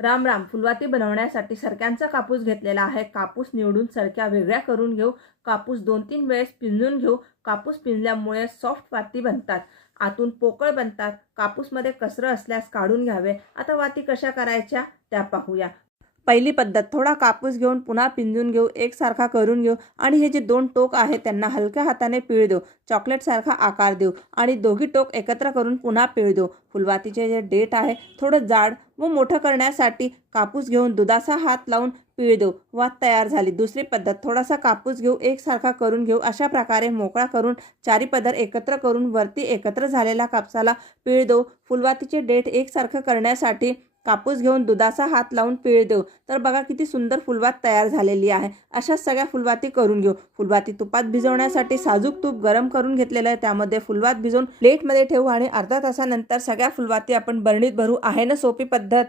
राम राम. फुलवाती बनवण्यासाठी सरक्यांचा कापूस घेतलेला आहे. कापूस निवडून सरक्या वेगळ्या करून घेऊ. कापूस 2-3 वेळेस पिंजून घेऊ. कापूस पिंजल्यामुळे सॉफ्ट वाती बनतात. आतून पोकळ बनतात. कापूसमध्ये कसरं असल्यास काढून घ्यावे. आता वाती कशा करायच्या त्या पाहूया. पहिली पद्धत, थोडा कापूस घेऊन पुन्हा पिंजून घेऊ, एकसारखा करून घेऊ आणि हे जे 2 टोक आहेत त्यांना हलक्या हाताने पीळ देऊ. चॉकलेटसारखा आकार देऊ आणि दोघी टोक एकत्र करून पुन्हा पीळ देऊ. फुलवातीचे जे देठ आहे थोडं जाड व मोठं करण्यासाठी कापूस घेऊन दुधाचा हात लावून पीळ देऊ. वात तयार झाली. दुसरी पद्धत, थोडासा कापूस घेऊ, एकसारखा करून घेऊ. अशा प्रकारे मोकळा करून चारी पदर एकत्र करून वरती एकत्र झालेल्या कापसाला पीळ देऊ. फुलवातीचे देठ एकसारखं करण्यासाठी कापूस घेऊन दुधाचा हात लावून पीळ देऊ. तर बघा किती सुंदर फुलवात तयार झालेली आहे. अशाच सगळ्या फुलवाती करून घेऊ. फुलवाती तुपात भिजवण्यासाठी साजूक तूप गरम करून घेतलेलं आहे. त्यामध्ये फुलवात भिजवून प्लेटमध्ये ठेवू आणि अर्धा तासानंतर सगळ्या फुलवाती आपण बरणीत भरू. आहे ना सोपी पद्धत.